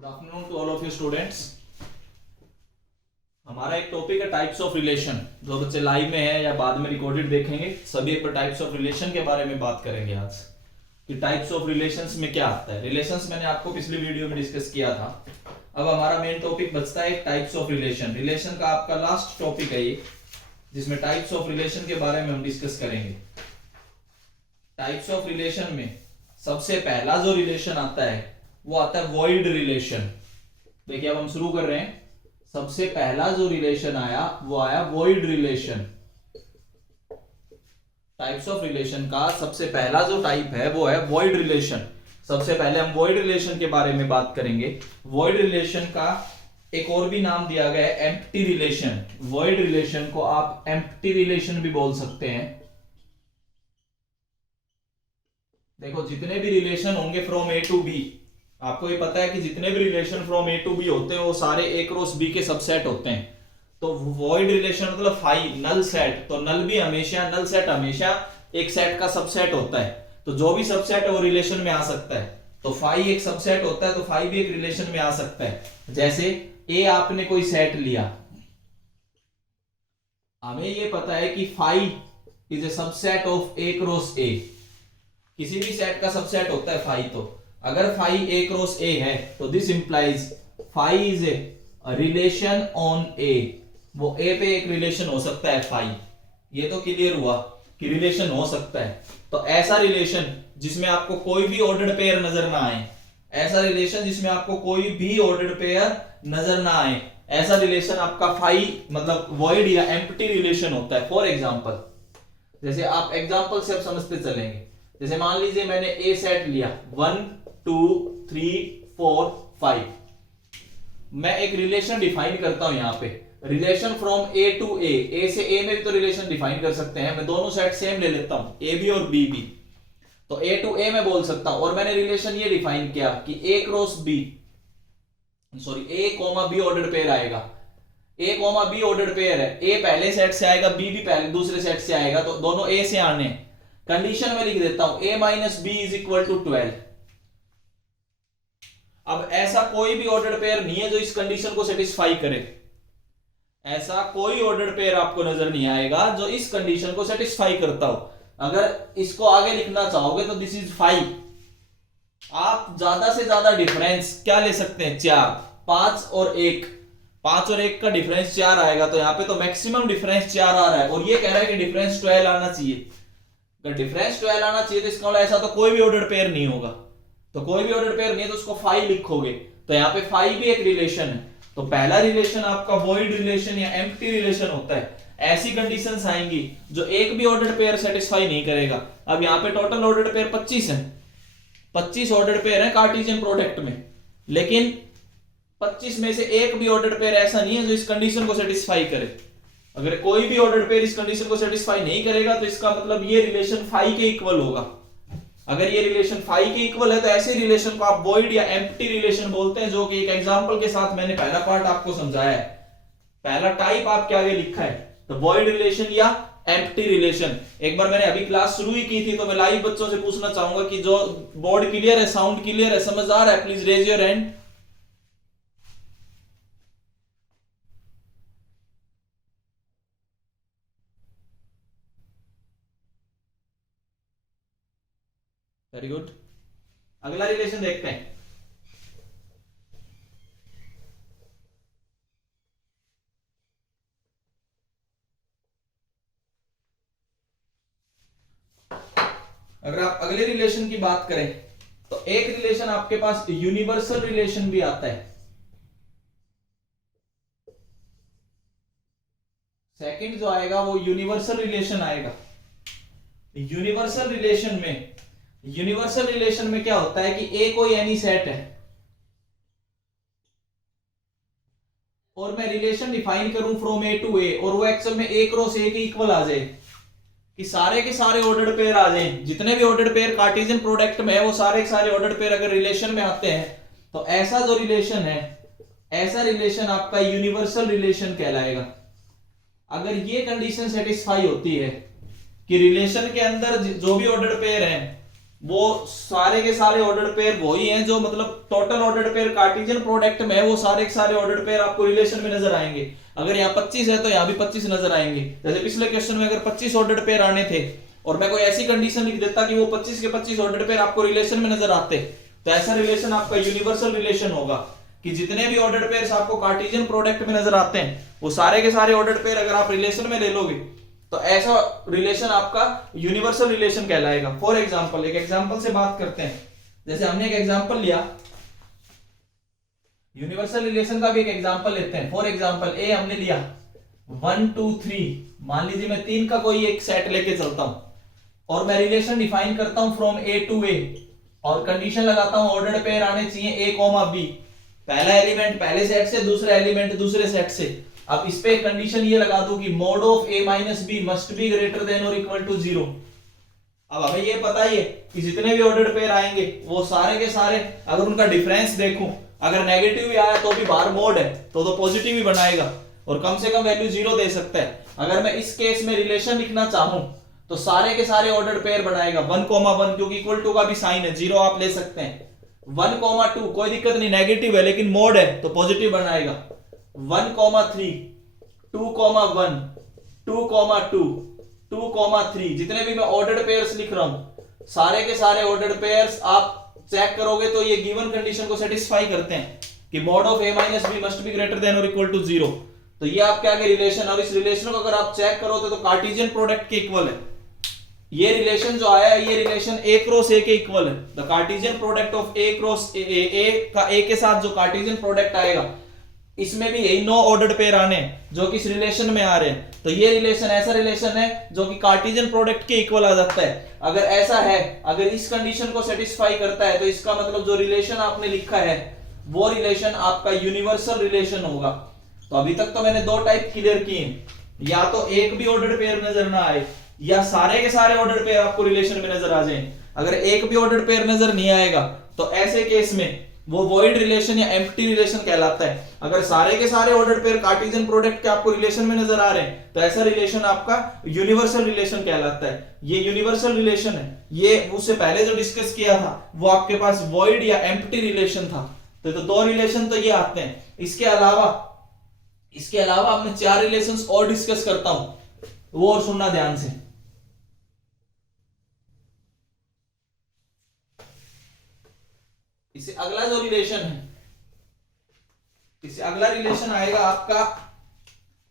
Good afternoon to all of you students. हमारा एक topic है टाइप्स ऑफ रिलेशन। जो बच्चे लाइव में है या बाद में रिकॉर्डेड देखेंगे सभी पर टाइप्स ऑफ रिलेशन के बारे में बात करेंगे आज कि टाइप्स ऑफ रिलेशंस में क्या आता है। रिलेशंस मैंने आपको पिछली वीडियो में डिस्कस किया था। अब हमारा मेन टॉपिक बचता है टाइप्स ऑफ रिलेशन। रिलेशन का आपका लास्ट टॉपिक है ये, जिसमें टाइप्स ऑफ रिलेशन के बारे में हम डिस्कस करेंगे। टाइप्स ऑफ रिलेशन में सबसे पहला जो रिलेशन आता है वो आता है वॉइड रिलेशन। देखिए अब हम शुरू कर रहे हैं। सबसे पहला जो रिलेशन आया वो आया void relation. Types of relation का सबसे पहला जो टाइप है वो है वॉइड रिलेशन। सबसे पहले हम वॉइड रिलेशन के बारे में बात करेंगे। वॉइड रिलेशन का एक और भी नाम दिया गया है एम्प्टी रिलेशन। वॉइड रिलेशन को आप एम्प्टी रिलेशन भी बोल सकते हैं। देखो जितने भी रिलेशन होंगे फ्रॉम ए टू बी, आपको ये पता है कि जितने भी relation from A to B होते हैं वो सारे ए क्रॉस बी के सबसेट होते हैं। तो वॉइड रिलेशन मतलब फाई नल सेट। तो नल भी हमेशा, नल सेट हमेशा एक सेट का सबसेट होता है। तो जो भी सबसेट है वो रिलेशन में आ सकता है। तो फाई एक सबसेट होता है तो फाई भी एक रिलेशन में आ सकता है। जैसे ए आपने कोई सेट लिया, हमें ये पता है कि phi is a subset of A cross A. किसी भी सेट का सबसेट होता है फाई। तो अगर फाई ए क्रॉस ए है तो this implies phi is a relation on A. वो ए पे एक रिलेशन हो सकता है फाई। ये तो क्लियर हुआ कि रिलेशन हो सकता है। तो ऐसा रिलेशन जिसमें आपको कोई भी ऑर्डर्ड पेयर नजर ना आए, ऐसा रिलेशन जिसमें आपको कोई भी ऑर्डर्ड पेयर नजर ना आए, ऐसा रिलेशन आपका फाई मतलब वॉइड या एम्प्टी रिलेशन होता है। फॉर एग्जांपल, जैसे आप एग्जांपल से अब समझते चलेंगे। जैसे मान लीजिए मैंने ए सेट लिया 1 2 3 4 5। मैं एक रिलेशन डिफाइन करता हूं यहां पे, रिलेशन फ्रॉम ए टू ए से ए में भी तो रिलेशन डिफाइन कर सकते हैं। मैं दोनों सेट सेम ले लेता हूं, ए बी और बी बी। तो ए टू ए में बोल सकता हूं। और मैंने रिलेशन ये डिफाइन किया कि A cross B, sorry A comma B ordered pair आएगा। A comma B ordered pair है, ए पहले सेट से आएगा, बी भी पहले दूसरे सेट से आएगा। तो दोनों ए से आने। कंडीशन में लिख देता हूं a minus B is equal to 12। अब ऐसा कोई भी ऑर्डर्ड पेयर नहीं है जो इस कंडीशन को सेटिस्फाई करे। ऐसा कोई ऑर्डर्ड पेयर आपको नजर नहीं आएगा जो इस कंडीशन को सेटिस्फाई करता हो। अगर इसको आगे लिखना चाहोगे तो दिस इज 5। आप ज्यादा से ज्यादा डिफरेंस क्या ले सकते हैं? 4। 5 और 1, 5 और 1 का डिफरेंस 4 आएगा। तो यहां पे तो मैक्सिमम डिफरेंस 4 आ रहा है और ये कह रहा है कि डिफरेंस 12 आना चाहिए। अगर डिफरेंस 12 आना चाहिए तो इसका मतलब ऐसा तो कोई भी ऑर्डर्ड पेयर नहीं होगा। तो कोई भी ऑर्डर्ड पेयर नहीं है तो उसको फाई लिखोगे। तो यहाँ पे फाई भी एक रिलेशन है। तो पहला रिलेशन आपका वॉइड रिलेशन या एम्प्टी रिलेशन होता है। ऐसी कंडीशंस आएंगी जो एक भी ऑर्डर्ड पेयर सेटिस्फाई नहीं करेगा। अब यहाँ पे टोटल ऑर्डर्ड पेयर 25 है। 25 ऑर्डर्ड पेयर है कार्टेशियन प्रोडक्ट में, लेकिन 25 में से एक भी ऑर्डर्ड पेयर ऐसा नहीं है जो इस कंडीशन को सेटिस्फाई करे। अगर कोई भी ऑर्डर्ड पेयर इस कंडीशन को सेटिस्फाई नहीं करेगा तो इसका मतलब ये रिलेशन फाई के इक्वल होगा। अगर ये रिलेशन फाई के इक्वल है तो ऐसे रिलेशन को आप वॉइड या एम्प्टी रिलेशन बोलते हैं, जो कि एक एग्जांपल के साथ मैंने पहला पार्ट आपको समझाया है। पहला टाइप आपके आगे लिखा है तो वॉइड रिलेशन या एम्प्टी रिलेशन। एक बार मैंने अभी क्लास शुरू ही की थी तो मैं लाइव बच्चों से पूछना चाहूंगा कि जो बोर्ड क्लियर है, साउंड क्लियर है, समझ आ रहा है? Please raise your hand. Very good. अगला रिलेशन देखते हैं। अगर आप अगले रिलेशन की बात करें तो एक रिलेशन आपके पास यूनिवर्सल रिलेशन भी आता है। सेकंड जो आएगा वो यूनिवर्सल रिलेशन आएगा। यूनिवर्सल रिलेशन में क्या होता है कि ए कोई एनी सेट है और मैं रिलेशन डिफाइन करूं फ्रॉम ए टू ए और वो एक्चुअल में ए क्रॉस ए के इक्वल आ जाए, कि सारे के सारे ऑर्डर्ड पेयर आ जाएं। जितने भी ऑर्डर्ड पेयर कार्टेशियन प्रोडक्ट में है वो सारे के सारे ऑर्डर्ड पेयर अगर रिलेशन में आते हैं तो ऐसा जो रिलेशन है, ऐसा रिलेशन आपका यूनिवर्सल रिलेशन कहलाएगा। अगर ये कंडीशन सेटिस्फाई होती है कि रिलेशन के अंदर जो भी ऑर्डर्ड पेयर हैं वो सारे के सारे ऑर्डर्ड पेयर वही हैं जो मतलब total ordered pair Cartesian product में है, वो सारे के सारे ऑर्डर्ड पेयर आपको रिलेशन में नजर आएंगे। अगर यहाँ 25 है तो यहाँ भी 25 नजर आएंगे। जैसे पिछले क्वेश्चन में अगर 25 ऑर्डर्ड पेयर आने थे और मैं कोई ऐसी कंडीशन लिख देता कि वो 25 के 25 ऑर्डर्ड पेयर आपको रिलेशन में नजर आते, तो ऐसा रिलेशन आपका यूनिवर्सल रिलेशन होगा कि जितने भी ऑर्डर्ड पेयर्स आपको कार्टेशियन प्रोडक्ट में नजर आते हैं वो सारे के सारे ऑर्डर्ड पेयर अगर आप रिलेशन में ले लोगे तो ऐसा रिलेशन आपका यूनिवर्सल रिलेशन कहलाएगा। फॉर एग्जांपल, एक एग्जांपल से बात करते हैं। जैसे हमने एक एग्जांपल लिया, यूनिवर्सल रिलेशन का भी एक एग्जांपल लेते हैं। फॉर एग्जांपल ए हमने लिया 1 2 3, मान लीजिए मैं 3 का कोई एक सेट लेके चलता हूं और मैं रिलेशन डिफाइन करता हूं फ्रॉम ए टू ए और कंडीशन लगाता हूं ऑर्डर्ड पेयर आने चाहिए ए कॉमा बी, पहला एलिमेंट पहले सेट से, दूसरा एलिमेंट दूसरे सेट से। अब इस पे कंडीशन ये लगा दूं कि mode of a minus B must be greater than और इक्वल टू 0। अब हमें ये पता ही है कि जितने भी ऑर्डर्ड पेयर आएंगे वो सारे के सारे, अगर उनका डिफरेंस देखूं, अगर नेगेटिव भी आया तो भी बाहर मोड है तो पॉजिटिव ही बनाएगा और कम से कम वैल्यू 0 दे सकता है। अगर मैं इस केस में रिलेशन लिखना चाहूं तो सारे के सारे ऑर्डर्ड पेयर बनाएगा 1,1, क्योंकि इक्वल टू का भी साइन है, 0 आप ले सकते हैं। 1,2 कोई दिक्कत नहीं, नेगेटिव है लेकिन मोड है तो पॉजिटिव बनाएगा। 1,3, 2,1, 2,2, 2,3, जितने भी मैं ऑर्डर्ड पेयर्स लिख रहा हूं सारे के सारे ऑर्डर्ड पेयर्स आप चेक करोगे तो ये गिवन कंडीशन को सेटिस्फाई करते हैं कि mod of a minus B must be greater than और इक्वल टू 0। तो ये आपके आगे रिलेशन, और इस रिलेशन को अगर आप चेक करोगे तो कार्टेशियन प्रोडक्ट के इक्वल है। ये रिलेशन जो आया है ये रिलेशन a क्रॉस a के इक्वल है। The Cartesian product of a cross a का a के साथ जो कार्टेशियन प्रोडक्ट आएगा इसमें भी यही 9 ऑर्डर्ड पेयर आने जो कि इस रिलेशन में आ रहे हैं। तो ये रिलेशन ऐसा रिलेशन है जो कि कार्टेशियन प्रोडक्ट के इक्वल आ जाता है। अगर ऐसा है, अगर इस कंडीशन को सेटिस्फाई करता है तो इसका मतलब जो रिलेशन आपने लिखा है वो रिलेशन आपका यूनिवर्सल रिलेशन होगा। तो अभी तक तो मैंने 2 टाइप क्लियर किए, या तो एक भी ऑर्डर्ड पेयर नजर ना आए या सारे के सारे ऑर्डर्ड पेयर आपको रिलेशन में नजर आ जाएं। अगर एक भी ऑर्डर्ड पेयर नजर नहीं आएगा तो ऐसे केस में वो वॉइड रिलेशन या एम्प्टी रिलेशन कहलाता है। अगर सारे के सारे ऑर्डर्ड पेयर कार्टेशियन प्रोडक्ट के आपको रिलेशन में नजर आ रहे हैं तो ऐसा रिलेशन आपका यूनिवर्सल रिलेशन कहलाता है। ये यूनिवर्सल रिलेशन है, ये उससे पहले जो डिस्कस किया था वो आपके पास वॉइड या एम्प्टी रिलेशन था। तो 2 रिलेशन तो ये आते हैं। इसके अलावा मैं 4 रिलेशंस और डिस्कस करता हूं, वो और सुनना ध्यान से। इससे अगला जो रिलेशन है, इससे अगला रिलेशन आएगा आपका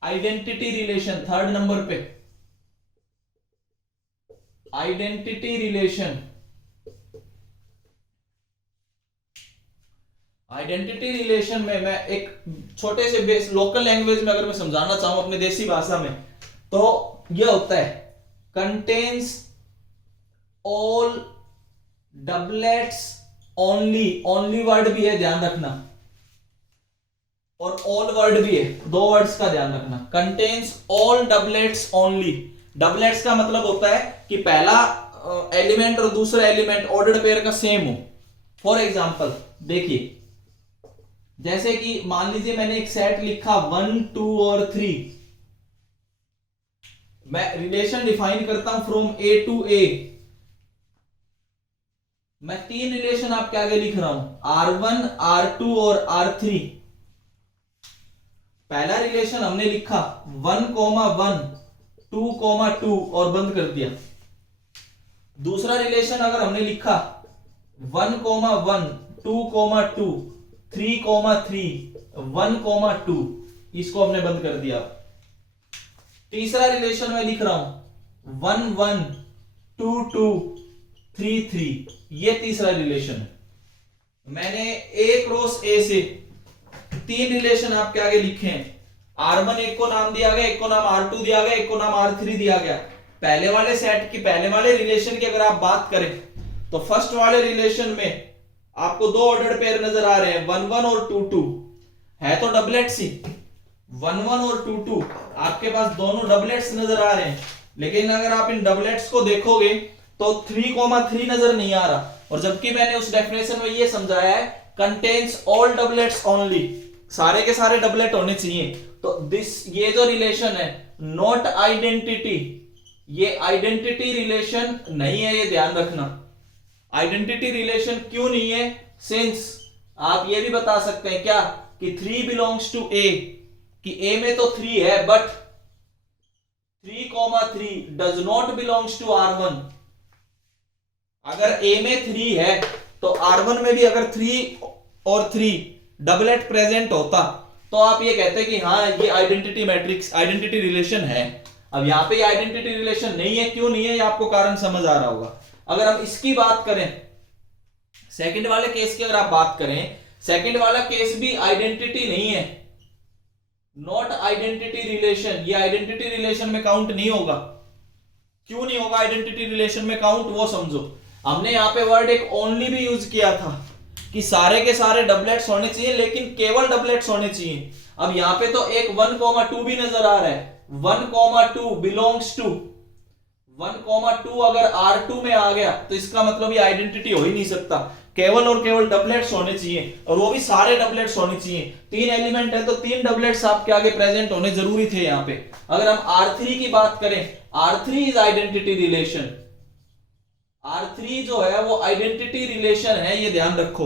आइडेंटिटी रिलेशन। 3rd नंबर पे आइडेंटिटी रिलेशन। आइडेंटिटी रिलेशन में मैं एक छोटे से बेस लोकल लैंग्वेज में अगर मैं समझाना चाहूं अपने देसी भाषा में तो यह होता है contains all doublets only, only word भी है ध्यान रखना, और ऑल वर्ड भी है, 2 वर्ड्स का ध्यान रखना। Contains all doublets only. Doublets का मतलब होता है कि पहला एलिमेंट और दूसरा एलिमेंट ऑर्डर्ड पेयर का सेम हो। फॉर एग्जांपल देखिए, जैसे कि मान लीजिए मैंने एक सेट लिखा 1 2 और 3, मैं रिलेशन डिफाइन करता हूं फ्रॉम a टू a। मैं 3 रिलेशन आपके आगे लिख रहा हूं, R1, R2 और R3। पहला रिलेशन हमने लिखा 1,1, 2,2 और बंद कर दिया। दूसरा रिलेशन अगर हमने लिखा 1,1, 2,2, 3,3, 1,2, इसको हमने बंद कर दिया। तीसरा रिलेशन मैं लिख रहा हूं 1 1, 2 2, 3 3, ये तीसरा रिलेशन है। मैंने a क्रॉस a से 3 रिलेशन आपके आगे लिखे हैं। R1 एक को नाम दिया गया, एक को नाम R2 दिया गया, एक को नाम R3 दिया गया। पहले वाले सेट की, पहले वाले रिलेशन की अगर आप बात करें तो फर्स्ट वाले रिलेशन में आपको 2 ऑर्डर्ड पेयर नजर आ रहे हैं, 1 1 और 2 2, है तो डबलेट्स ही। 1 1 और 2 2 आपके पास दोनों डबलेट्स नजर आ रहे हैं, लेकिन अगर आप इन डबलेट्स को देखोगे तो 3,3 नजर नहीं आ रहा। और जबकि मैंने उस डेफिनेशन में ये समझाया है कंटेन्स ऑल डबलेट्स ओनली, सारे के सारे डबलेट होने चाहिए। तो ये जो रिलेशन है नॉट आइडेंटिटी, ये आइडेंटिटी रिलेशन नहीं है, ये ध्यान रखना। आइडेंटिटी रिलेशन क्यों नहीं है? सिंस आप ये भी बता सकते हैं क्या कि 3 बिलोंग्स टू ए, कि ए में तो 3 है but 3,3 does not belongs to R1। अगर ए में 3 है तो R1 में भी अगर 3 और 3 डबलेट प्रेजेंट होता तो आप ये कहते हैं कि हाँ ये आइडेंटिटी मैट्रिक्स आइडेंटिटी रिलेशन है। अब यहां पे आइडेंटिटी रिलेशन नहीं है, क्यों नहीं है ये आपको कारण समझ आ रहा होगा। अगर हम इसकी बात करें, सेकंड वाले केस की अगर आप बात करें, सेकंड वाला केस भी आइडेंटिटी नहीं है, नॉट आइडेंटिटी रिलेशन, ये आइडेंटिटी रिलेशन में काउंट नहीं होगा। क्यों नहीं होगा आइडेंटिटी रिलेशन में काउंट, वो समझो। हमने यहां पे वर्ड एक ओनली भी यूज किया था कि सारे के सारे डबलेट्स होने चाहिए, लेकिन केवल डबलेट्स होने चाहिए। अब यहां पे तो एक 1,2 भी नजर आ रहा है, 1,2 बिलोंग्स टू 1,2 अगर R2 में आ गया तो इसका मतलब ये आइडेंटिटी हो ही नहीं सकता, केवल और केवल डबलेट्स होने चाहिए, और वो भी सारे डबलेट्स होने चाहिए। 3 एलिमेंट है तो 3 डबलेट्स आपके आगे प्रेजेंट होने जरूरी थे यहां पे। अगर हम R3 की बात करें, R3 is identity relation, R3 जो है वो आइडेंटिटी रिलेशन है, ये ध्यान रखो।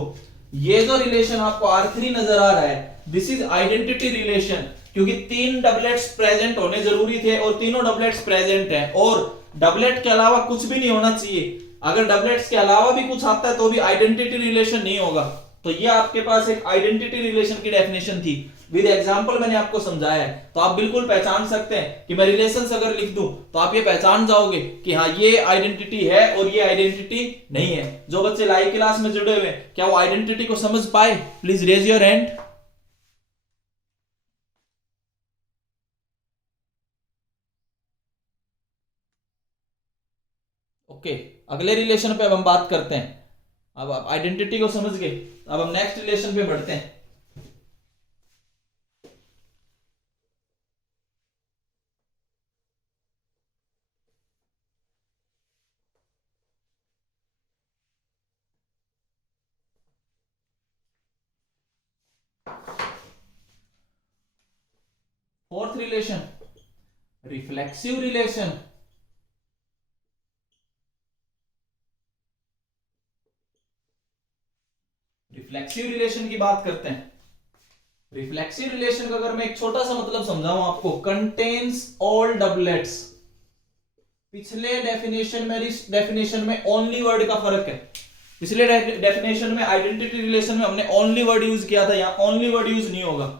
ये जो रिलेशन आपको R3 नजर आ रहा है, दिस इज आइडेंटिटी रिलेशन, क्योंकि 3 डबलेट्स प्रेजेंट होने जरूरी थे और तीनों डबलेट्स प्रेजेंट हैं, और डबलेट के अलावा कुछ भी नहीं होना चाहिए। अगर डबलेट्स के अलावा भी कुछ आता है तो भी आइडेंटिटी रिलेशन नहीं होगा। तो ये आपके पास एक आइडेंटिटी रिलेशन की डेफिनेशन थी, विद एग्जांपल मैंने आपको समझाया है। तो आप बिल्कुल पहचान सकते हैं कि मैं रिलेशंस अगर लिख दूं तो आप ये पहचान जाओगे कि हाँ ये आइडेंटिटी है और ये आइडेंटिटी नहीं है। जो बच्चे लाइव क्लास में जुड़े हुए हैं, क्या वो आइडेंटिटी को समझ पाए? Please raise your hand. Okay, अगले रिलेशन पे अब हम बात करते हैं। अब आप आइडेंटिटी को समझ गए, अब हम नेक्स्ट रिलेशन पे बढ़ते हैं। Fourth relation, reflexive relation. Reflexive relation की बात करते हैं। रिफ्लेक्सिव रिलेशन का अगर मैं एक छोटा सा मतलब समझाऊं आपको, कंटेन्स ऑल डबलेट्स। पिछले डेफिनेशन में, इस डेफिनेशन में ओनली वर्ड का फर्क है। पिछले डेफिनेशन में आइडेंटिटी रिलेशन में हमने ओनली वर्ड यूज किया था, यहां ओनली वर्ड यूज नहीं होगा।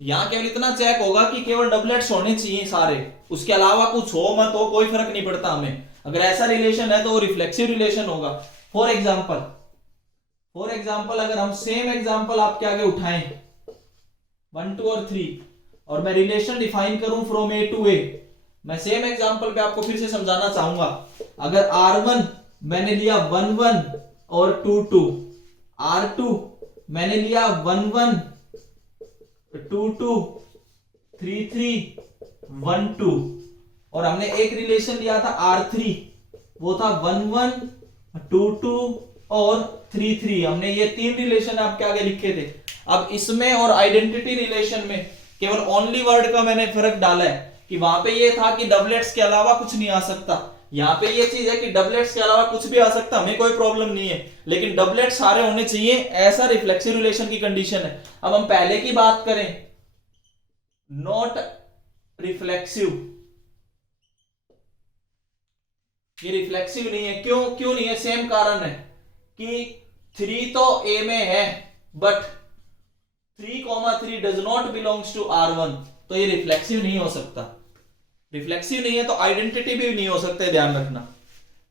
यहां केवल इतना चेक होगा कि केवल डबलेट्स होने चाहिए सारे, उसके अलावा कुछ हो मत हो कोई फर्क नहीं पड़ता हमें। अगर ऐसा रिलेशन है तो वो रिफ्लेक्सिव रिलेशन होगा। फॉर एग्जाम्पल अगर हम सेम एग्जाम्पल आपके आगे उठाएं 1, 2 और 3, और मैं रिलेशन डिफाइन करूं फ्रॉम ए टू ए, मैं सेम एग्जाम्पल पे आपको फिर से समझाना चाहूंगा। अगर R1 मैंने लिया 1, 1 और 2, 2, R2 मैंने लिया 1, 1 2, 2 3, 3 1, 2, और हमने एक रिलेशन लिया था R3, वो था 1, 1 2, 2 और 3, 3। हमने ये 3 रिलेशन आपके आगे लिखे थे। अब इसमें और आइडेंटिटी रिलेशन में केवल ओनली वर्ड का मैंने फर्क डाला है कि वहां पे ये था कि डबलेट्स के अलावा कुछ नहीं आ सकता। यहां पे ये चीज है कि डबलेट्स के अलावा कुछ भी आ सकता, हमें कोई प्रॉब्लम नहीं है, लेकिन डबलेट सारे होने चाहिए, ऐसा रिफ्लेक्सिव रिलेशन की कंडीशन है। अब हम पहले की बात करें, नॉट रिफ्लेक्सिव, ये रिफ्लेक्सिव नहीं है। क्यों नहीं है? सेम कारण है कि 3 तो ए में है but 3,3 does not belongs to R1, तो ये रिफ्लेक्सिव नहीं हो सकता। रिफ्लेक्सिव नहीं है तो आइडेंटिटी भी नहीं हो सकता, ध्यान रखना।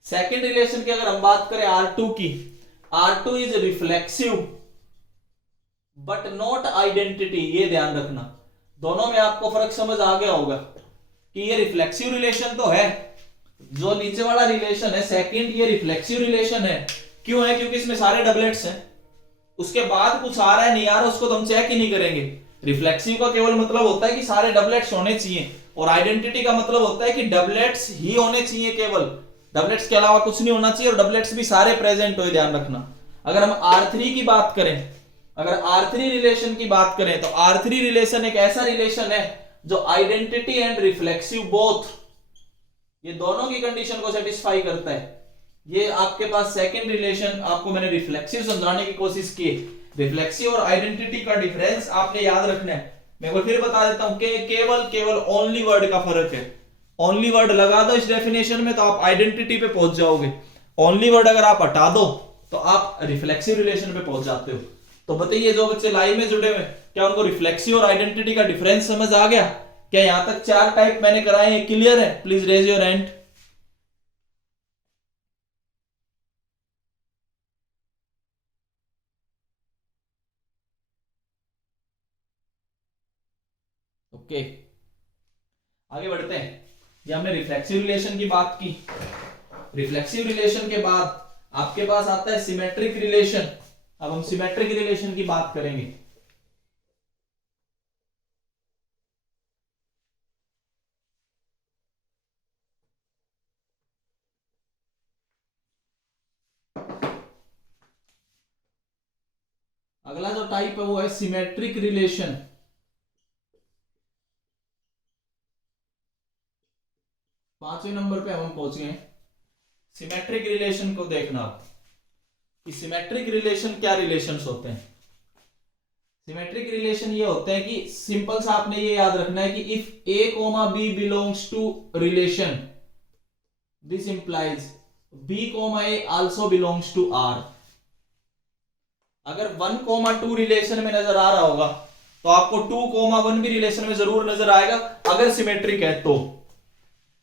सेकंड रिलेशन की अगर हम बात करें R2 की, R2 is reflexive but not identity, ये ध्यान रखना। दोनों में आपको फर्क समझ आ गया होगा कि ये रिफ्लेक्सिव रिलेशन तो है, जो नीचे वाला रिलेशन है सेकंड, ये रिफ्लेक्सिव रिलेशन है। क्यों है? क्योंकि इसमें सारे डबलेट्स हैं, उसके बाद कुछ आ रहा है नहीं आ रहा उसको तो हम चेक ही नहीं करेंगे। रिफ्लेक्सिव का केवल मतलब होता है कि सारे डबलेट्स होने चाहिए, और आइडेंटिटी का मतलब होता है कि डबलेट्स ही होने चाहिए, केवल डबलेट्स के अलावा कुछ नहीं होना चाहिए, और डबलेट्स भी सारे प्रेजेंट हो, ध्यान रखना। अगर हम R3 की बात करें, अगर R3 रिलेशन की बात करें तो R3 रिलेशन एक ऐसा रिलेशन है जो आइडेंटिटी एंड रिफ्लेक्सिव बोथ, ये दोनों की कंडीशन को सेटिस्फाई करता है। ये आपके पास सेकंड रिलेशन, आपको मैंने रिफ्लेक्सिव समझाने की कोशिश की। रिफ्लेक्सिव और आइडेंटिटी का डिफरेंस आपने याद रखना है। मैं को फिर बता देता हूं कि केवल ओनली वर्ड का फर्क है। ओनली वर्ड लगा दो इस डेफिनेशन में तो आप आइडेंटिटी पे पहुंच जाओगे। ओनली वर्ड अगर आप हटा दो तो आप रिफ्लेक्सिव रिलेशन पे पहुंच जाते हो। तो बताइए जो बच्चे लाइव में जुड़े हुए, क्या उनको रिफ्लेक्सिव और आइडेंटिटी का डिफरेंस समझ आ गया? क्या यहां तक 4 टाइप मैंने कराए हैं क्लियर है? Please raise your hand. Okay, आगे बढ़ते हैं। ये हमने रिफ्लेक्सिव रिलेशन की बात की। रिफ्लेक्सिव रिलेशन के बाद आपके पास आता है सिमेट्रिक रिलेशन। अब हम सिमेट्रिक रिलेशन की बात करेंगे। अगला जो टाइप है वो है सिमेट्रिक रिलेशन। पांचवें नंबर पे हम पहुंच गए। सिमेट्रिक रिलेशन को देखना कि सिमेट्रिक रिलेशन क्या रिलेशंस होते हैं। सिमेट्रिक रिलेशन ये होते हैं कि सिंपल सा आपने ये याद रखना है कि if A comma B belongs to relation, this implies B comma A also belongs to R. अगर 1,2 रिलेशन में नजर आ रहा होगा तो आपको 2,1 भी रिलेशन में जरूर नजर आएगा अगर सिमेट्रिक है तो।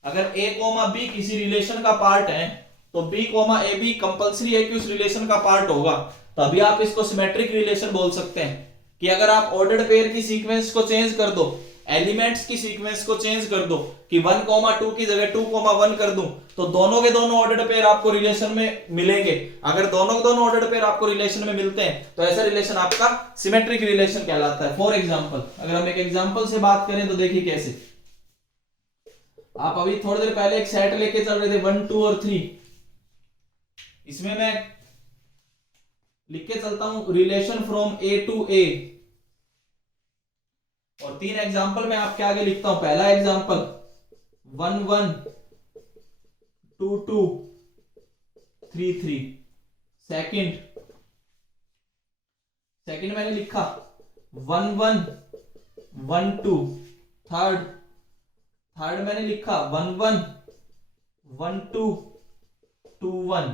अगर a, b किसी रिलेशन का पार्ट है तो b, a, b कंपलसरी है कि उस रिलेशन का पार्ट होगा, तभी आप इसको सिमेट्रिक रिलेशन बोल सकते हैं। कि अगर आप ऑर्डर्ड पेयर की सीक्वेंस को चेंज कर दो, एलिमेंट्स की सीक्वेंस को चेंज कर दो कि 1,2 की जगह 2,1 कर दूं तो दोनों के दोनों ऑर्डर्ड पेयर आपको रिलेशन में मिलेंगे। अगर दोनों के दोनों ऑर्डर्ड पेयर आपको रिलेशन में मिलते हैं तो ऐसा रिलेशन आपका सिमेट्रिक रिलेशन कहलाता है। फॉर एग्जांपल, अगर हम एक एग्जांपल से बात करें तो देखिए कैसे। आप अभी थोड़ी देर पहले एक सेट लेके चल रहे थे 1, 2 और 3। इसमें मैं लिख के चलता हूं रिलेशन फ्रॉम ए टू ए, और 3 एग्जांपल मैं आपके आगे लिखता हूं। पहला एग्जांपल 1, 1, 2, 2, 3, 3। सेकंड मैंने लिखा 1, 1, 1, 2। थर्ड मैंने लिखा 1, 1, 1, 2, 2, 1।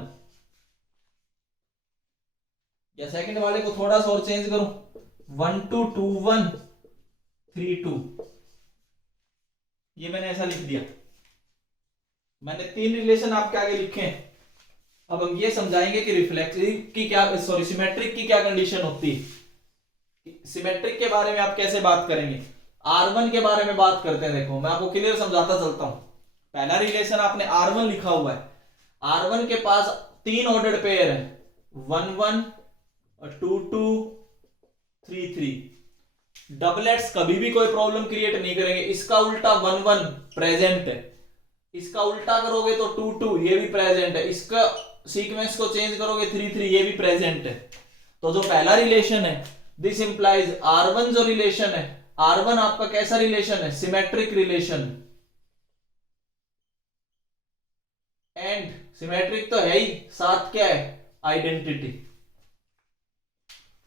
या सेकंड वाले को थोड़ा सा और चेंज करूं 1, 2, 2, 1, 3, 2। ये मैंने ऐसा लिख दिया। मैंने 3 रिलेशन आपके आगे लिखे हैं। अब हम ये समझाएंगे कि रिफ्लेक्सिव की क्या, सॉरी सिमेट्रिक की क्या कंडीशन होती है। सिमेट्रिक के बारे में आप कैसे बात करेंगे, R1 के बारे में बात करते हैं। देखो मैं आपको क्लियर समझाता चलता हूं। पहला रिलेशन आपने R1 लिखा हुआ है। R1 के पास 3 ऑर्डर्ड पेयर है, 1, 1, 2, 2, 3, 3। डबलेट्स कभी भी कोई प्रॉब्लम क्रिएट नहीं करेंगे। इसका उल्टा 1, 1 प्रेजेंट है, इसका उल्टा करोगे तो 2, 2 ये भी प्रेजेंट है, इसका सीक्वेंस को चेंज करोगे 3, 3 ये भी प्रेजेंट है। तो जो पहला रिलेशन है दिस इंप्लाइज R1 जो रिलेशन है, R1 आपका कैसा रिलेशन है, सिमेट्रिक रिलेशन। एंड सिमेट्रिक तो है ही, साथ क्या है, आइडेंटिटी।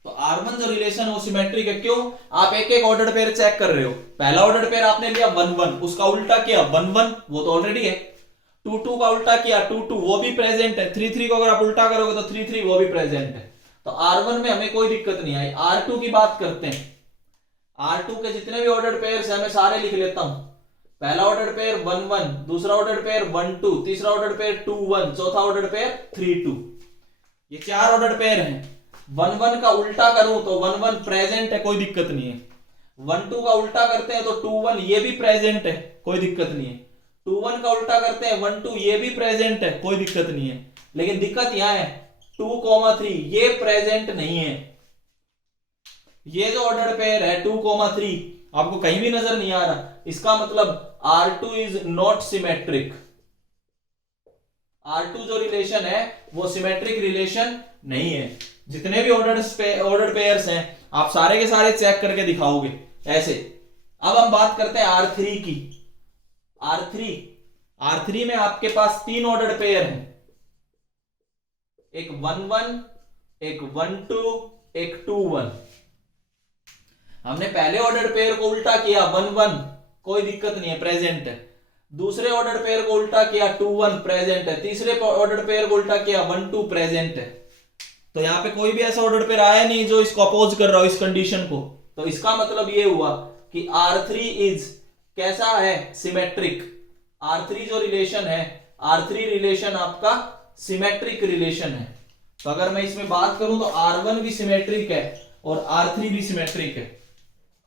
तो R1 जो रिलेशन है वो सिमेट्रिक है। क्यों? आप एक एक ऑर्डर्ड पेयर चेक कर रहे हो। पहला ऑर्डर्ड पेयर आपने लिया 1, 1, उसका उल्टा किया 1, 1 वो तो ऑलरेडी है। 2, 2 का उल्टा किया 2, 2 वो भी प्रेजेंट है। 3, 3 को अगर आप उल्टा करोगे तो 3, 3 वो भी प्रेजेंट है। तो R1 में हमें कोई दिक्कत नहीं आई। R2 की बात करते हैं। R2 के जितने भी ऑर्डर्ड पेयर्स हैं मैं सारे लिख लेता हूं। पहला ऑर्डर्ड पेयर 1, 1, दूसरा ऑर्डर्ड पेयर 1, 2, तीसरा ऑर्डर्ड पेयर 2, 1, चौथा ऑर्डर्ड पेयर 3, 2। ये 4 ऑर्डर्ड पेयर हैं। 1, 1 का उल्टा करूं तो 1, 1 प्रेजेंट है, कोई दिक्कत नहीं है। 1, 2 का उल्टा करते हैं तो 2, 1 ये भी प्रेजेंट है, कोई दिक्कत नहीं है। 2, 1 का उल्टा करते हैं 1, 2 ये भी प्रेजेंट है, कोई दिक्कत नहीं है। लेकिन दिक्कत यहां है 2, 3 ये प्रेजेंट नहीं है। ये जो ऑर्डर्ड पेयर है 2, 3 आपको कहीं भी नजर नहीं आ रहा, इसका मतलब R2 is not symmetric. R2 जो रिलेशन है वो सिमेट्रिक रिलेशन नहीं है। जितने भी ऑर्डर्ड पेयर्स हैं आप सारे के सारे चेक करके दिखाओगे ऐसे। अब हम बात करते हैं R3 की। R3 में आपके पास 3 ऑर्डर्ड पेयर हैं। एक 1 1, एक 1 2, एक 2 1। हमने पहले ऑर्डर्ड पेयर को उल्टा किया 1 1, कोई दिक्कत नहीं है, प्रेजेंट है। दूसरे ऑर्डर्ड पेयर को उल्टा किया 2 1, प्रेजेंट है। तीसरे ऑर्डर्ड पेयर को उल्टा किया 1 2, प्रेजेंट है। तो यहाँ पे कोई भी ऐसा ऑर्डर पेयर आया नहीं जो इसको अपोज कर रहा हो, इस कंडीशन को। तो इसका मतलब ये हुआ कि R3 इज कैसा है, सिमेट्रिक। R3 जो रिलेशन है, R3 रिलेशन आपका सिमेट्रिक रिलेशन है। तो अगर मैं इसमें बात करूं तो R1 भी सिमेट्रिक है और R3 भी सिमेट्रिक है।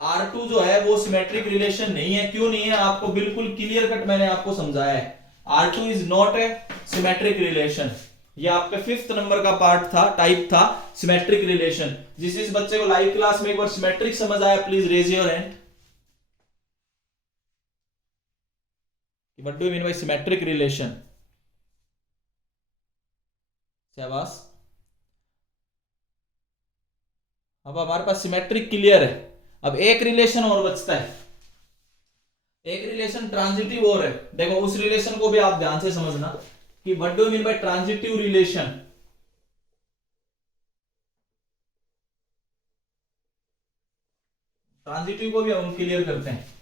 R2 जो है वो सिमेट्रिक रिलेशन नहीं है। क्यों नहीं है, आपको बिल्कुल क्लियर कट मैंने आपको समझाया है। R2 is not a symmetric relation. ये आपके 5th नंबर का पार्ट था, टाइप था सिमेट्रिक रिलेशन। जिस बच्चे को लाइव क्लास में एक बार सिमेट्रिक समझ आया, please raise your hand. What do you mean by symmetric relation? शाबाश। अब हमारे पास सिमेट्रिक क्लियर है। अब एक रिलेशन और बचता है, एक रिलेशन ट्रांजिटिव और है। देखो उस रिलेशन को भी आप ध्यान से समझना कि what do you mean bye transitive relation. Transitive को भी हम क्लियर करते हैं।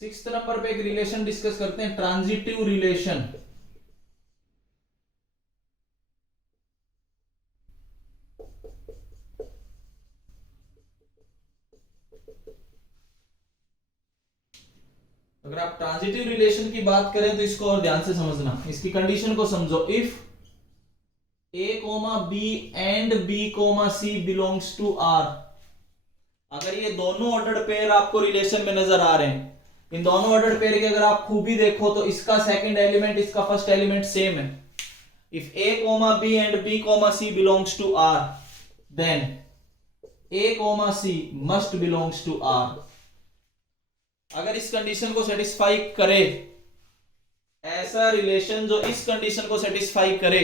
सिक्स्थ नंबर पे एक रिलेशन डिस्कस करते हैं, ट्रांजिटिव रिलेशन। अगर आप ट्रांजिटिव रिलेशन की बात करें तो इसको और ध्यान से समझना, इसकी कंडीशन को समझो। If A, B and B, C belongs to R। अगर ये दोनों ऑर्डर्ड पेयर आपको रिलेशन में नजर आ रहे हैं, इन दोनों ऑर्डर्ड पेयर की अगर आप खूबी देखो तो इसका सेकंड एलिमेंट इसका फर्स्ट एलिमेंट सेम है। If A, B and B, C belongs to R, then A, C must belongs to R। अगर इस कंडीशन को सेटिस्फाई करे, ऐसा रिलेशन जो इस कंडीशन को सेटिस्फाई करे,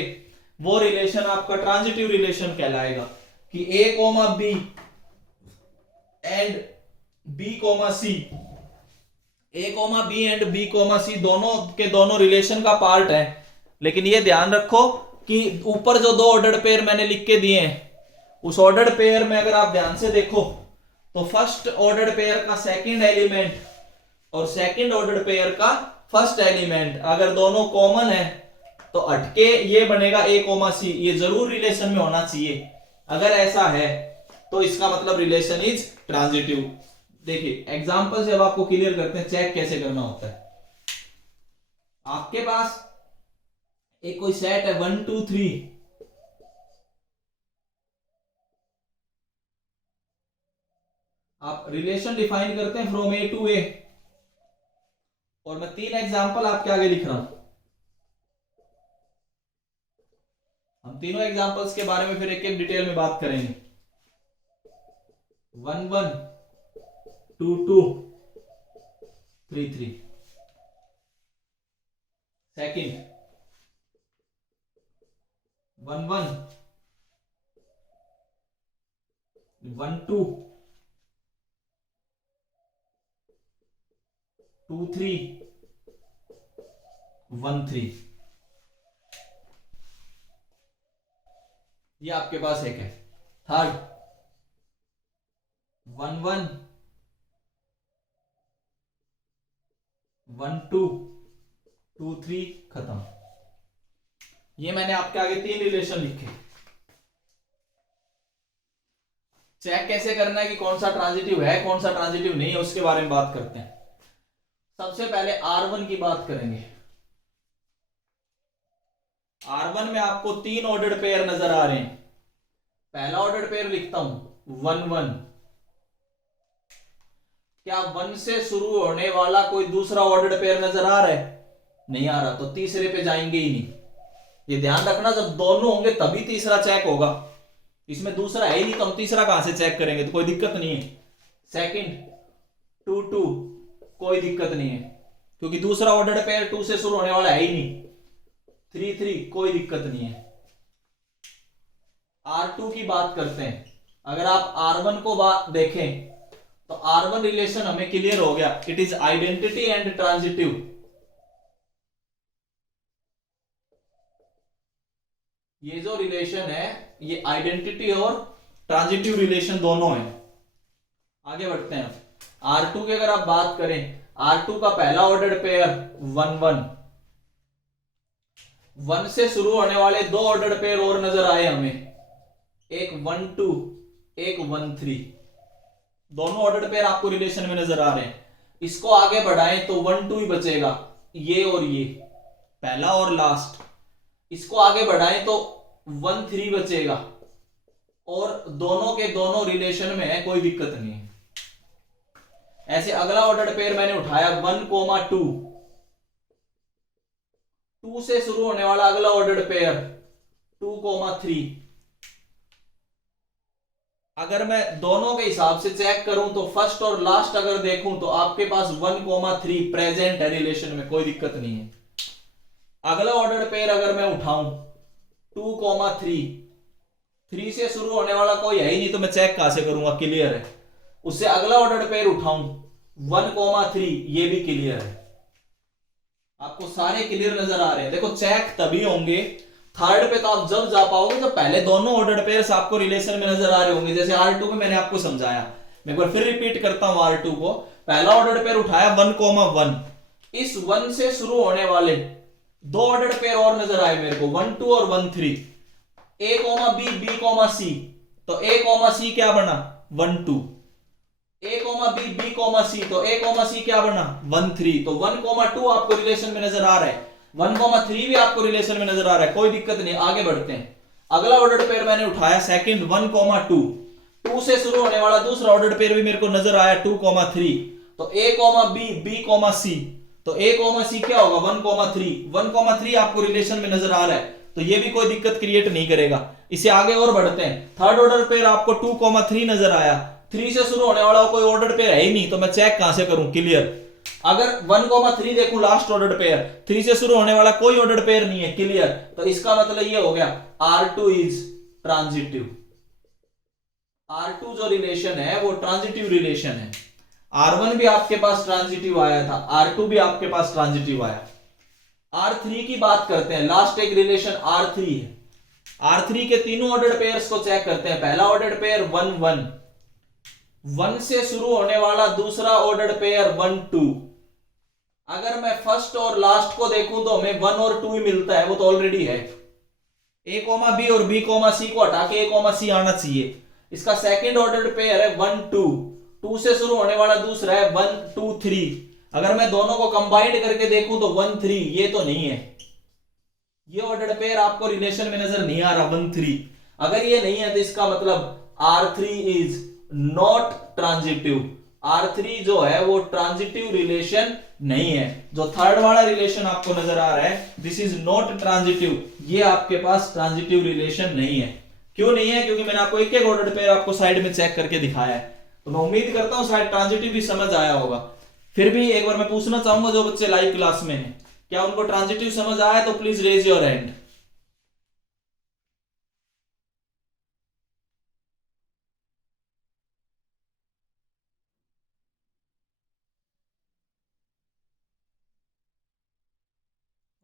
वो रिलेशन आपका ट्रांजिटिव रिलेशन कहलाएगा कि A, B and B, C, A, B and B, C दोनों के दोनों रिलेशन का पार्ट है। लेकिन ये ध्यान रखो कि ऊपर जो दो ऑर्डर्ड पेयर मैंने लिख के दिए हैं, उस ऑर्डर्ड पेयर में अगर आप ध्यान से देखो तो फर्स्ट ऑर्डर्ड पेयर का सेकंड एलिमेंट और सेकंड ऑर्डर्ड पेयर का फर्स्ट एलिमेंट अगर दोनों कॉमन है तो हटके ये बनेगा A, C। ये जरूर रिलेशन में होना चाहिए। अगर ऐसा है तो इसका मतलब रिलेशन इज ट्रांजिटिव। देखिए एग्जांपल से अब आपको क्लियर करते हैं चेक कैसे करना होता है। आपके पास एक कोई सेट है 1 2 3, आप रिलेशन डिफाइन करते हैं फ्रॉम A टू A, और मैं 3 एग्जांपल आपके आगे लिख रहा हूं। हम तीनों एग्जांपल्स के बारे में फिर एक एक डिटेल में बात करेंगे। 1 1 2 2 3 3। सेकंड 1 1 1 2 2 3 1 3। ये आपके पास एक है। थर्ड 1 1 1 2 2 3, खत्म। ये मैंने आपके आगे 3 रिलेशन लिखे। चेक कैसे करना है कि कौन सा ट्रांजिटिव है कौन सा ट्रांजिटिव नहीं है, उसके बारे में बात करते हैं। सबसे पहले R1 की बात करेंगे। R1 में आपको 3 ऑर्डर्ड पेयर नजर आ रहे हैं। पहला ऑर्डर्ड पेयर लिखता हूं 1 1। क्या 1 से शुरू होने वाला कोई दूसरा ऑर्डर्ड पेयर नजर आ रहा है? नहीं आ रहा, तो तीसरे पे जाएंगे ही नहीं। ये ध्यान रखना, जब दोनों होंगे तभी तीसरा चेक होगा। इसमें दूसरा है ही नहीं तो हम तीसरा कहां से चेक करेंगे? तो कोई दिक्कत नहीं है। सेकंड 2 2, कोई दिक्कत नहीं है क्योंकि दूसरा ऑर्डर्ड पेयर 2 से शुरू होने वाला है ही नहीं। 3 3, कोई दिक्कत नहीं है। R2 की बात करते हैं, अगर आप R1 को बात देखें तो R1 रिलेशन हमें क्लियर हो गया, it is identity and transitive. ये जो रिलेशन है ये आइडेंटिटी और ट्रांजिटिव रिलेशन दोनों है। आगे बढ़ते हैं। R2 की अगर आप बात करें, R2 का पहला ऑर्डर्ड पेयर 1 1, 1 से शुरू होने वाले दो ऑर्डर्ड पेयर और नजर आए हमें, एक 1 2, एक 1 3। दोनों ऑर्डर्ड पेयर आपको रिलेशन में नजर आ रहे हैं। इसको आगे बढ़ाएं तो 1 2 ही बचेगा, ये और ये, पहला और लास्ट। इसको आगे बढ़ाएं तो 1 3 बचेगा, और दोनों के दोनों रिलेशन में है, कोई दिक्कत नहीं है। ऐसे अगला ऑर्डर्ड पेयर मैंने उठाया 1 2, 2 से शुरू होने वाला अगला ऑर्डर्ड पेयर 2 3। अगर मैं दोनों के हिसाब से चेक करूं तो फर्स्ट और लास्ट अगर देखूं तो आपके पास 1 3 प्रेजेंट है रिलेशन में, कोई दिक्कत नहीं है। अगला ऑर्डर्ड पेयर अगर मैं उठाऊं 2 3, 3 से शुरू होने वाला कोई है ही नहीं, तो मैं चेक कहां से करूंगा, क्लियर है। उससे अगला ऑर्डर्ड पेयर उठाऊं 1 3, ये भी क्लियर है। आपको सारे क्लियर नजर आ रहे हैं। देखो चेक तभी होंगे थर्ड पे तो आप जब जा पाओगे जब पहले दोनों ऑर्डर्ड पेयर्स आपको रिलेशन में नजर आ रहे होंगे। जैसे R2 में मैंने आपको समझाया, मैं एक बार फिर रिपीट करता हूं R2 को। पहला ऑर्डर्ड पेयर उठाया 1 1, इस 1 से शुरू होने वाले दो ऑर्डर्ड पेयर और नजर आए मेरे को, 1 2 और 1 3, A, B, B, C। तो A, C क्या बना 1 2, A, B, B, C, तो A, C क्या बना 1 3। तो 1 2 आपको रिलेशन में नजर आ रहा है, 1 3 भी आपको रिलेशन में नजर आ रहा है, कोई दिक्कत नहीं। आगे बढ़ते हैं। अगला ऑर्डर्ड पेयर मैंने उठाया सेकंड 1 2, 2 से शुरू होने वाला दूसरा ऑर्डर्ड पेयर भी मेरे को नजर आया 2 3। तो A, B, B, C, तो A, C क्या होगा 1 3। 1 3 आपको रिलेशन में नजर आ रहा है, तो ये भी कोई दिक्कत क्रिएट नहीं करेगा। इसे आगे और बढ़ते हैं। थर्ड ऑर्डर पेयर आपको 2 3 नजर आया, 3 से शुरू होने वाला कोई ऑर्डर पेयर है ही नहीं, तो मैं चेक कहां से करूं, क्लियर। अगर 1 3 देखूं लास्ट ऑर्डर पेयर, 3 से शुरू होने वाला कोई ऑर्डर पेयर नहीं है, क्लियर। तो इसका मतलब ये हो गया R2 इज ट्रांजिटिव। R2 जो रिलेशन है वो ट्रांजिटिव रिलेशन है। R1 भी आपके पास ट्रांजिटिव आया था, R2 भी आपके पास ट्रांजिटिव आया। R3 की बात करते हैं, लास्ट एक रिलेशन R3 है। R3 के तीनों ऑर्डर्ड पेयर्स को चेक करते हैं। पहला ऑर्डर्ड पेयर 1 1, 1 से शुरू होने वाला दूसरा ऑर्डर्ड पेयर 1 2। अगर मैं फर्स्ट और लास्ट को देखूं तो हमें 1 और 2 ही मिलता है, वो तो ऑलरेडी है। A, B और B, C को हटा के A, C आना चाहिए। इसका सेकंड ऑर्डर्ड पेयर है 1 2, 2 से शुरू होने वाला दूसरा है 1 2 3। अगर मैं दोनों को कंबाइंड करके देखूं तो 1 3, ये तो नहीं है, ये ऑर्डर्ड पेयर आपको रिलेशन में नजर नहीं आ रहा 1 3। अगर ये नहीं है तो इसका मतलब R3 is not transitive. R3 जो है वो ट्रांजिटिव रिलेशन नहीं है। जो थर्ड वाला रिलेशन आपको नजर आ रहा है, दिस इज नॉट ट्रांजिटिव, ये आपके पास ट्रांजिटिव रिलेशन नहीं है। क्यों नहीं है? क्योंकि मैंने आपको एक एक ऑर्डर्ड पेयर आपको साइड में चेक करके दिखाया है। तो मैं उम्मीद करता हूं शायद ट्रांजिटिव भी समझ आया होगा। फिर भी एक बार मैं पूछना चाहूंगा जो बच्चे लाइव क्लास में हैं, क्या उनको ट्रांजिटिव समझ आया? तो please raise your hand.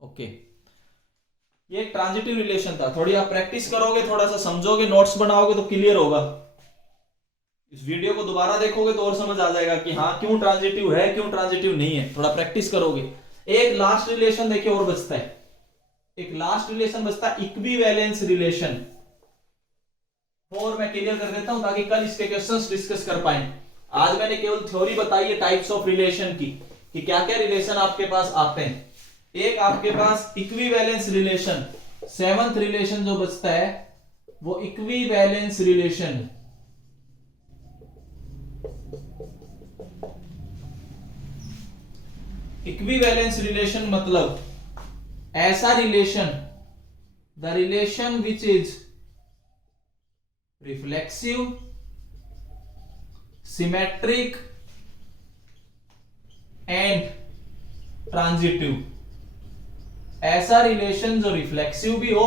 Okay, ये एक ट्रांजिटिव रिलेशन था। थोड़ी आप प्रैक्टिस करोगे, थोड़ा सा समझोगे, नोट्स बनाओगे तो क्लियर होगा। इस वीडियो को दोबारा देखोगे तो और समझ आ जाएगा कि हाँ क्यों ट्रांजिटिव है, क्यों ट्रांजिटिव नहीं है। थोड़ा प्रैक्टिस करोगे। एक लास्ट रिलेशन देखिए और बचता है, एक लास्ट रिलेशन बचता है इक्विवेलेंस रिलेशन। और मैं क्लियर कर देता हूं ताकि कल इसके क्वेश्चंस डिस्कस कर पाए। आज मैंने केवल थ्योरी बताई है टाइप्स ऑफ रिलेशन की, कि क्या क्या रिलेशन आपके पास आते हैं। एक आपके पास इक्विवेलेंस रिलेशन, सेवंथ रिलेशन जो बचता है वो इक्विवेलेंस रिलेशन। इक्विवेलेंस रिलेशन मतलब ऐसा relation, the relation which is reflexive, symmetric and transitive. ऐसा रिलेशन जो रिफ्लेक्सिव भी हो,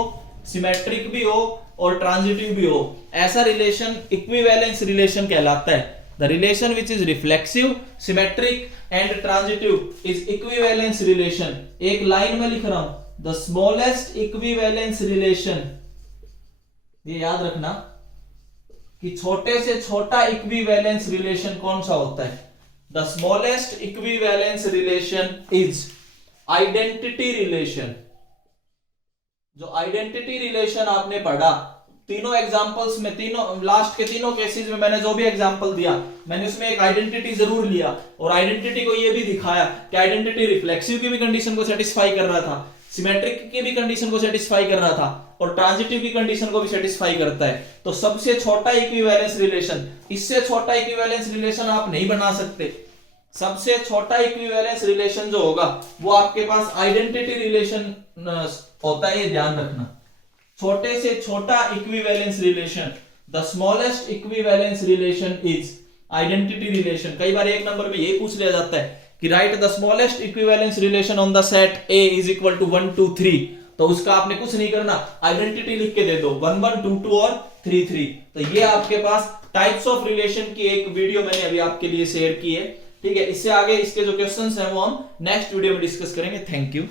सिमेट्रिक भी हो, और ट्रांजिटिव भी हो, ऐसा रिलेशन इक्विवेलेंस रिलेशन कहलाता है। The relation which is reflexive, symmetric and transitive is equivalence relation. एक लाइन में लिख रहा हूं, द स्मॉलेस्ट इक्विवेलेंस रिलेशन, ये याद रखना कि छोटे से छोटा इक्विवेलेंस रिलेशन कौन सा होता है। The smallest equivalence relation is identity relation. जो आइडेंटिटी रिलेशन आपने पढ़ा, तीनों एग्जांपल्स में, तीनों लास्ट के तीनों केसेस में मैंने जो भी एग्जांपल दिया, मैंने उसमें एक आइडेंटिटी जरूर लिया और आइडेंटिटी को ये भी दिखाया कि आइडेंटिटी रिफ्लेक्सिव की भी कंडीशन को सेटिस्फाई कर रहा था, सिमेट्रिक की भी कंडीशन को सेटिस्फाई कर रहा था और ट्रांजिटिव की कंडीशन को भी सेटिस्फाई करता है। तो सबसे छोटा इक्विवेलेंस रिलेशन, इससे छोटा इक्विवेलेंस रिलेशन आप नहीं बना सकते। सबसे छोटा इक्विवेलेंस रिलेशन जो होगा वो आपके पास आइडेंटिटी रिलेशन होता है, ये ध्यान रखना। छोटे से छोटा equivalence relation, the smallest equivalence relation is identity relation. कई बार एक नंबर में यही पूछ लिया जाता है कि write the smallest equivalence relation on the set A is equal to 1 2 3, तो उसका आपने कुछ नहीं करना, आइडेंटिटी लिख के दे दो 1 1 2 2 और 3 3। तो ये आपके पास टाइप्स ऑफ रिलेशन की एक वीडियो मैंने अभी आपके लिए शेयर की है, ठीक है। इससे आगे इसके जो क्वेश्चंस हैं वो हम नेक्स्ट वीडियो में डिस्कस करेंगे। Thank you.